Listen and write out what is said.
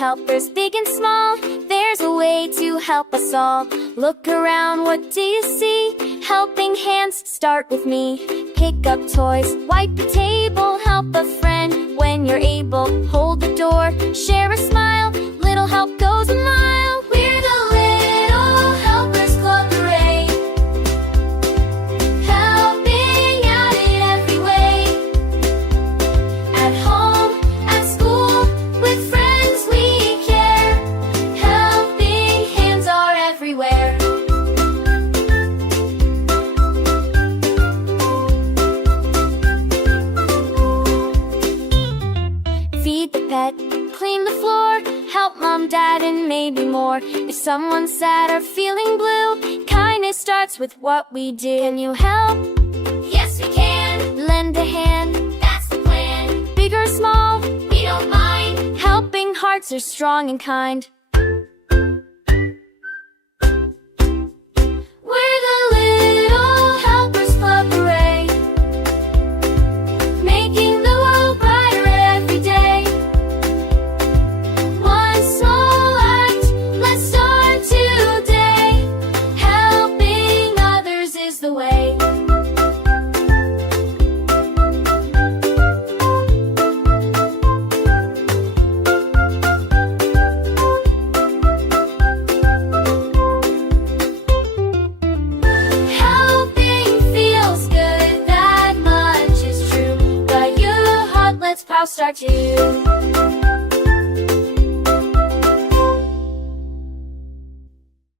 helpers, big and small. There's a way to help us all. Look around, what do you see? Helping hands start with me. Pick up toys, wipe the table, help a friend when you're able. Hold the door, share a smile, little help goes a mile. We're the Little Helpers Club Parade, helping out in every way. At home, at school, with friends we care. Helping hands are everywhere. Feed the pet, clean the floor, help mom, dad, and maybe more. If someone's sad or feeling blue, kindness starts with what we do. Can you help? Yes, we can. Lend a hand, that's the plan. Big or small, we don't mind. Helping hearts are strong and kind. We're the Little Helpers Club Parade, making the world brighter every day. One small act, let's start today. Helping others is the way. Helping feels good, that much is true. But your heart, let's start too.